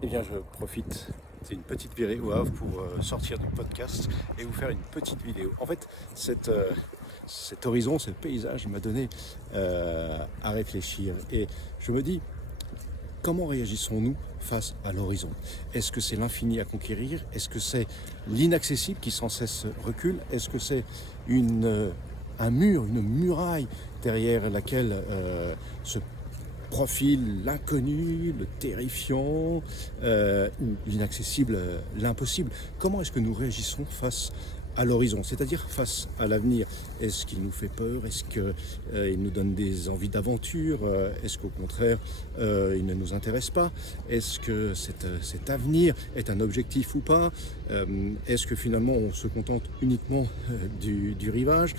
Eh bien, je profite, c'est une petite virée au Havre pour sortir du podcast et vous faire une petite vidéo. En fait, cet horizon, ce paysage m'a donné à réfléchir. Et je me dis, comment réagissons-nous face à l'horizon? Est-ce que c'est l'infini à conquérir? Est-ce que c'est l'inaccessible qui sans cesse recule? Est-ce que c'est un mur, une muraille derrière laquelle se profile l'inconnu, le terrifiant, ou l'inaccessible, l'impossible? Comment est-ce que nous réagissons face à l'horizon, c'est-à-dire face à l'avenir? Est-ce qu'il nous fait peur? Est-ce qu'il nous donne des envies d'aventure? Est-ce qu'au contraire, il ne nous intéresse pas? Est-ce que cet avenir est un objectif ou pas? Est-ce que finalement on se contente uniquement du rivage?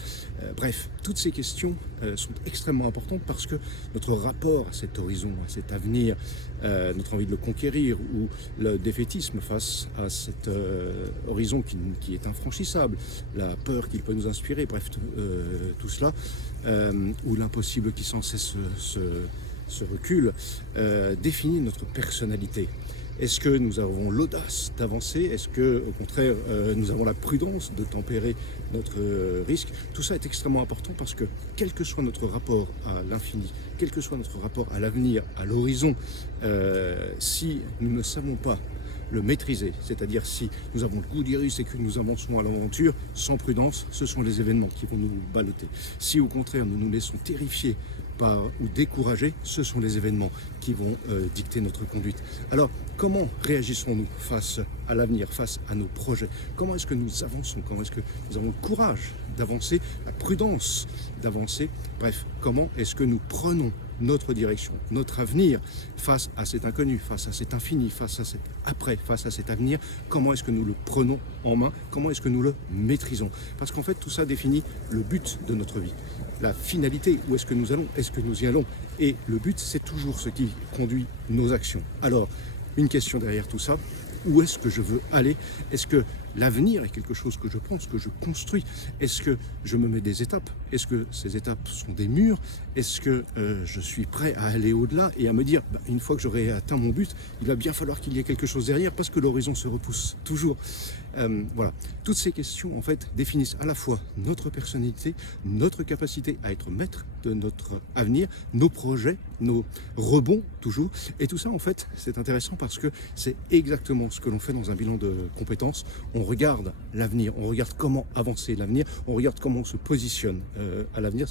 Bref, toutes ces questions sont extrêmement importantes parce que notre rapport à cet horizon, à cet avenir, notre envie de le conquérir ou le défaitisme face à cet horizon qui est infranchissable, la peur qu'il peut nous inspirer, bref, tout cela, ou l'impossible qui sans cesse se recule, définit notre personnalité. Est-ce que nous avons l'audace d'avancer? Est-ce que, au contraire, nous avons la prudence de tempérer notre risque? Tout ça est extrêmement important parce que, quel que soit notre rapport à l'infini, quel que soit notre rapport à l'avenir, à l'horizon, si nous ne savons pas le maîtriser, c'est-à-dire si nous avons le goût du risque et que nous avançons à l'aventure sans prudence, ce sont les événements qui vont nous balloter. Si au contraire nous nous laissons terrifier ou décourager, ce sont les événements qui vont dicter notre conduite. Alors, comment réagissons-nous face à l'avenir, face à nos projets? Comment est-ce que nous avançons? Comment est-ce que nous avons le courage d'avancer, la prudence d'avancer? Bref, comment est-ce que nous prenons notre direction, notre avenir face à cet inconnu, face à cet infini, face à cet après, face à cet avenir? Comment est-ce que nous le prenons en main? Comment est-ce que nous le maîtrisons? Parce qu'en fait, tout ça définit le but de notre vie, la finalité, où est-ce que nous allons, est-ce que nous y allons? Et le but, c'est toujours ce qui conduit nos actions. Alors, une question derrière tout ça: où est-ce que je veux aller? Est-ce que l'avenir est quelque chose que je pense, que je construis? Est-ce que je me mets des étapes? Est-ce que ces étapes sont des murs? Est-ce que je suis prêt à aller au-delà et à me dire, une fois que j'aurai atteint mon but, il va bien falloir qu'il y ait quelque chose derrière parce que l'horizon se repousse toujours. Voilà. Toutes ces questions, en fait, définissent à la fois notre personnalité, notre capacité à être maître de notre avenir, nos projets, nos rebonds, toujours. Et tout ça, en fait, c'est intéressant parce que c'est exactement ce que l'on fait dans un bilan de compétences. On regarde l'avenir, on regarde comment avancer l'avenir, on regarde comment on se positionne à l'avenir,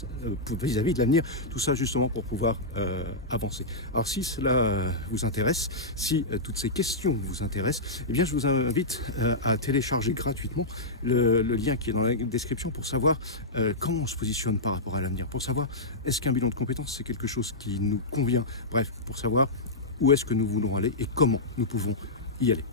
vis-à-vis de l'avenir, tout ça justement pour pouvoir avancer. Alors si cela vous intéresse, si toutes ces questions vous intéressent, eh bien je vous invite à télécharger gratuitement le lien qui est dans la description pour savoir comment on se positionne par rapport à l'avenir, pour savoir est-ce qu'un bilan de compétences c'est quelque chose qui nous convient, bref, pour savoir où est-ce que nous voulons aller et comment nous pouvons y aller.